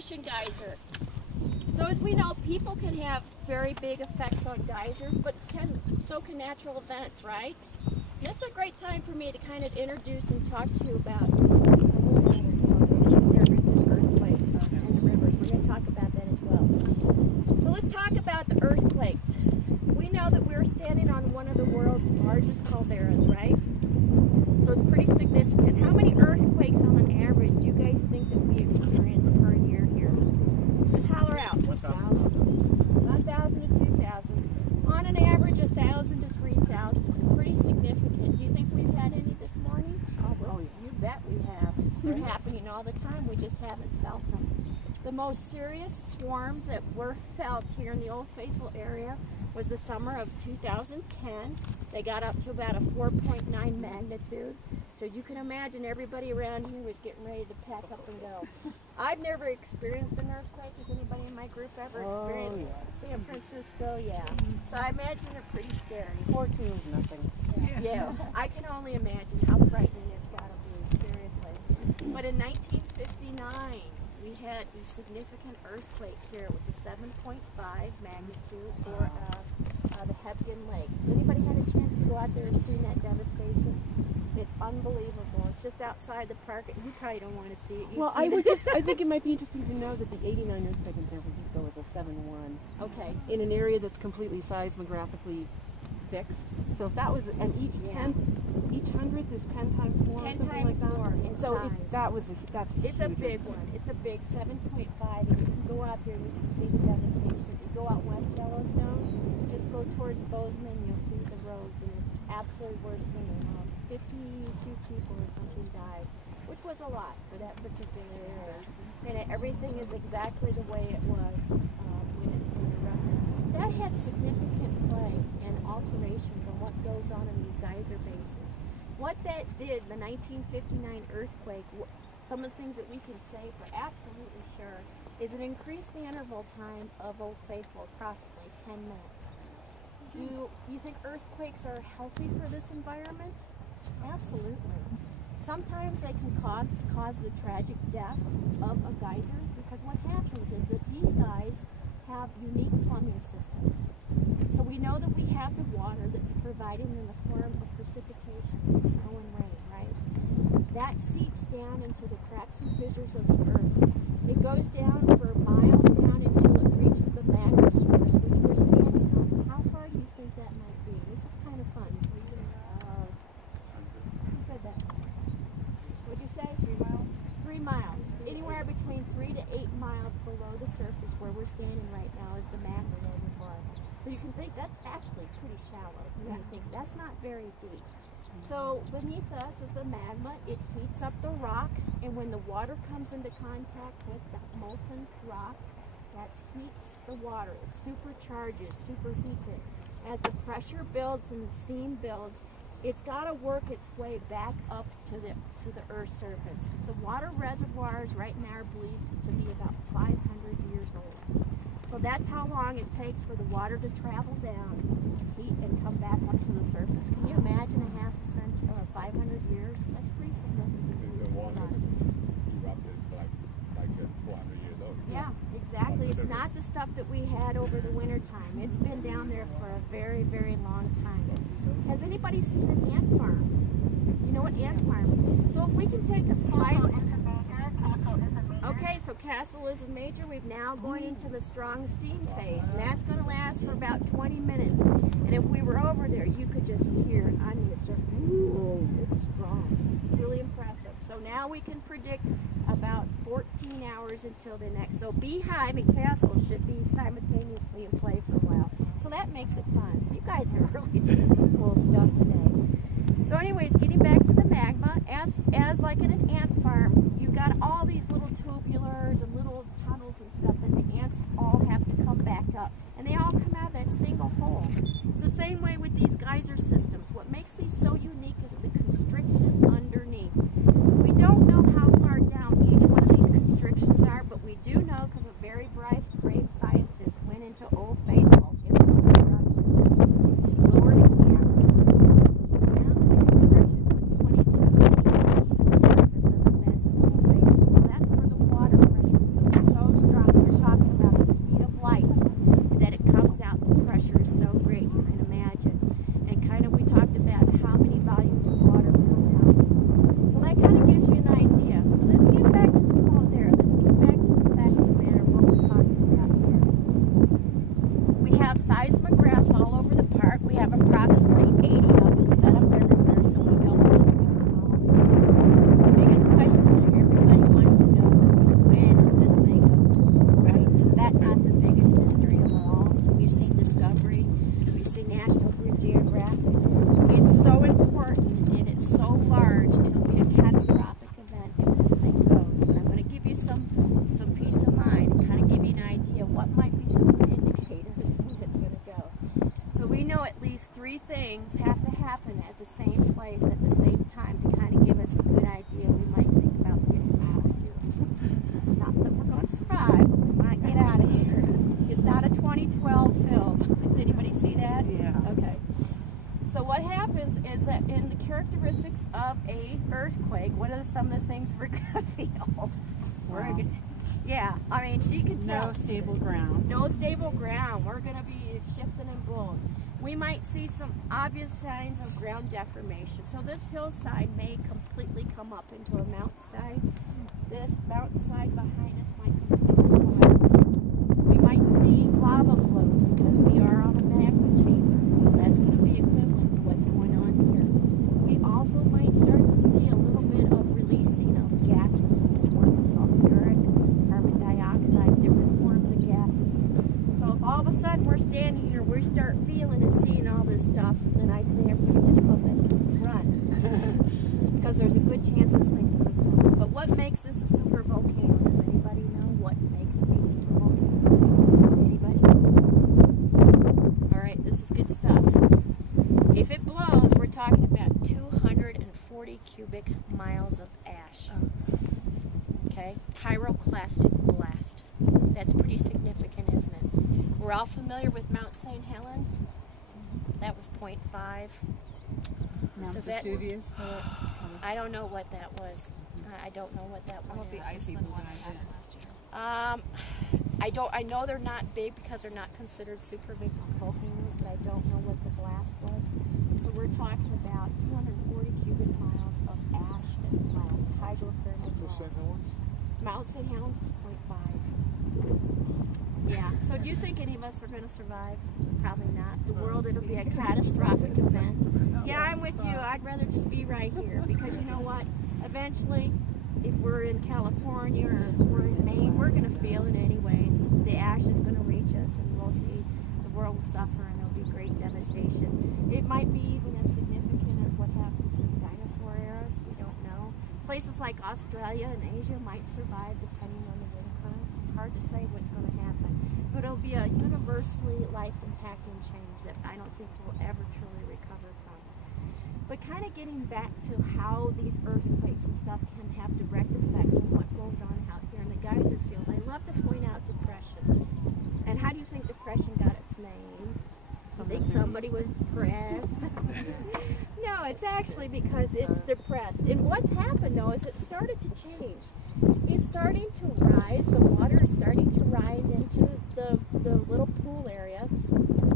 Depression Geyser. So as we know, people can have very big effects on geysers, but so can natural events, right? This is a great time for me to kind of introduce and talk to you about earthquakes and the rivers. We're going to talk about that as well. So let's talk about the earthquakes. We know that we're standing on one of the world's largest calderas, right? So it's pretty significant. How many earthquakes on an average do you guys think that we experience per year here? Just holler out. 1,000 to 2,000. On an average, 1,000 to 3,000. It's pretty significant. Do you think we've had any this morning? Oh, well, you bet we have. They're happening all the time. We just haven't felt them. The most serious swarms that were felt here in the Old Faithful area was the summer of 2010. They got up to about a 4.9 magnitude. So you can imagine everybody around here was getting ready to pack up and go. I've never experienced an earthquake. Has anybody in my group ever experienced San Francisco? Yeah. So I imagine they're pretty scary. 14 is nothing. Yeah. I can only imagine how frightening it's got to be, seriously. But in 1959, we had a significant earthquake here. It was a 7.5 magnitude for the Hebgen Lake. Has anybody had a chance to go out there and see that devastation? It's unbelievable. It's just outside the park. You probably don't want to see it. Well, I think it might be interesting to know that the 89 earthquake in San Francisco was a 7.1. Okay. In an area that's completely seismographically fixed. So if that was, and each 100th is 10 times more. 10 something times like that. more in So size. that's It's a big one. It's a big 7.5, and you can go out there and you can see the devastation. If you go out west Yellowstone, just go towards Bozeman, you'll see the roads, and it's absolutely worth seeing. 52 people or something died, which was a lot for that particular area. And everything is exactly the way it was when it erupted. That had significant play and alterations on what goes on in these geyser basins. What that did, the 1959 earthquake, some of the things that we can say for absolutely sure, is it increased the interval time of Old Faithful approximately 10 minutes. Do you think earthquakes are healthy for this environment? Absolutely. Sometimes they can cause the tragic death of a geyser, because what happens is that these guys have unique plumbing systems. So we know that we have the water that's provided in the form of precipitation, snow and rain, right? That seeps down into the cracks and fissures of the earth. It goes down for miles down until it reaches the magma source, which we're standing on. How far do you think that might be? This is kind of fun. Who said that? What'd you say? 3 miles? 3 miles. Anywhere between 3 to 8 miles below the surface where we're standing right now is the magma reservoir. So you can think that's actually pretty shallow. You think that's not very deep. So beneath us is the magma. It heats up the rock, and when the water comes into contact with that molten rock, that heats the water. It supercharges, superheats it. As the pressure builds and the steam builds, it's got to work its way back up to the Earth's surface. The water reservoirs right now are believed to be about 500 years old. So that's how long it takes for the water to travel down, heat, and come back up to the surface. Can you imagine a half a century or 500 years? That's pretty significant. The water erupted like 400 years old. Yeah, exactly. It's not the stuff that we had over the winter time. It's been down there for a very, very long time. Has anybody seen an ant farm? You know what ant farms? So if we can take a slice. Okay, so Castle is a major. We've now going into the strong steam phase, and that's going to last for about 20 minutes. And if we were over there, you could just hear it. I mean, it's just, it's strong. It's really impressive. So now we can predict about 14 hours until the next. So Beehive and Castle should be simultaneously in play for a while. So that makes it fun. So you guys are really seeing some cool stuff today. So anyways, getting back to the magma, as like in an ant farm, you've got all these little tubulars and little tunnels and stuff, and the ants all have to come back up. And they all come out of that single hole. It's the same way with these geyser systems. What makes these so unique is the constriction underneath. We don't know how far down each one of these constrictions are, but we do know because a very brave scientist went into Old Faithful in the eruptions. She lowered a camera. She found that the constriction was 22 feet beneath the surface of the vent of Old Faithful. So that's some peace of mind and kind of give you an idea what might be some good indicators when it's going to go. So we know at least 3 things have to happen at the same place at the same time to kind of give us a good idea we might think about getting out of here. Not that we're going to survive, but we might get out of here. It's not a 2012 film. Did anybody see that? Yeah. Okay. So what happens is that in the characteristics of a earthquake, what are some of the things we're going to feel? We're gonna, yeah, I mean, she can tell. No stable ground. No stable ground. We're going to be shifting and blowing. We might see some obvious signs of ground deformation. So this hillside may completely come up into a mountainside. This mountainside behind us might completely collapse. We might see lava flows because we are on a magma chamber. So that's going to be equivalent to what's going on here. We also might start to see a little bit of releasing of gases in the form of sulfuric, carbon dioxide, different forms of gases. So if all of a sudden we're standing here, we start feeling and seeing all this stuff, then I'd say everybody just move it, run. Because there's a good chance this thing's going to blow. But what makes this a super volcano? Does anybody know what makes a super volcano? Anybody? All right, this is good stuff. If it blows, we're talking about 240 cubic miles of ash. Okay, pyroclastic blast. That's pretty significant, isn't it? We're all familiar with Mount St. Helens. That was 0.5. Mount Does that- Vesuvius. I don't know what that was. I don't know what that one is. I know they're not big because they're not considered super big volcanoes, but I don't know what the blast was. So we're talking about 240 cubic miles of ash that blast, hydrothermal blast. Mount St. Helens was 0.5. Yeah. So do you think any of us are going to survive? Probably not. The world, it'll be a catastrophic event. Yeah, I'm with you. I'd rather just be right here because you know what? Eventually, if we're in California or if we're in Maine, we're going to feel it anyways. The ash is going to reach us and we'll see the world will suffer and there'll be great devastation. It might be even as significant as what happens in dinosaur eras. We don't know. Places like Australia and Asia might survive depending on the wind currents. It's hard to say what's going to happen. But it'll be a universally life-impacting change that I don't think we'll ever truly recover from. But kind of getting back to how these earthquakes and stuff can have direct effects on what goes on out here in the geyser field, I love to point out depression. And how do you think depression got its name? I think somebody was depressed. No, it's actually because it's depressed. And what's happened though is it started to change. It's starting to rise, the water is starting to rise into the little pool area.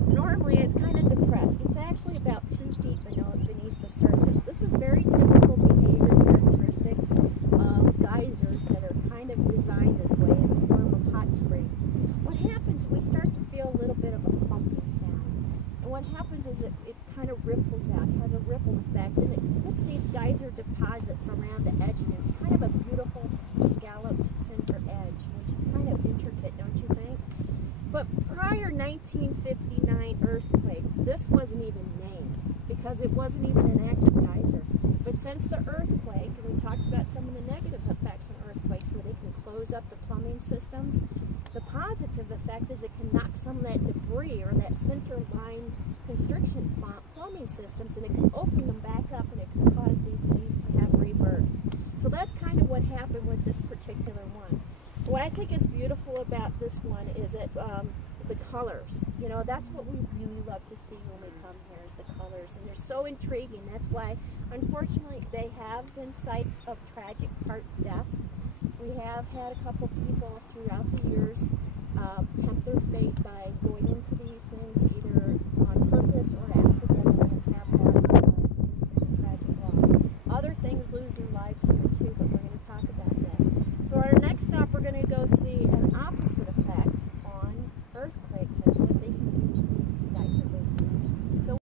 Normally it's kind of depressed. It's actually about 2 feet beneath the surface. This is very typical behavior characteristics of geysers that are kind of designed this way in the form of hot springs. What happens is we start to feel a little bit of a thumping sound. And what happens is it kind of ripples out, it has a ripple effect, and it puts these geyser deposits around the edge, and it's kind of a beautiful scalloped center edge, which is kind of intricate, don't you think? But prior 1959 earthquake, this wasn't even named because it wasn't even an active geyser. But since the earthquake, and we talked about some of the negative effects on earthquakes where they can close up the plumbing systems, the positive effect is it can knock some of that debris or that center line constriction plumbing systems, and it can open them back up and it can cause these to have rebirth. So that's kind of what happened with this particular one. What I think is beautiful about this one is that the colors. You know, that's what we really love to see when we come here is the colors. And they're so intriguing. That's why, unfortunately, they have been sites of tragic part deaths. We have had a couple people throughout the years tempt their fate by going into these things either on purpose or accidentally and have lost their lives. It's been a tragic loss. Other things lose their lives here too, but we're going to talk about that. So our next stop, we're going to go see an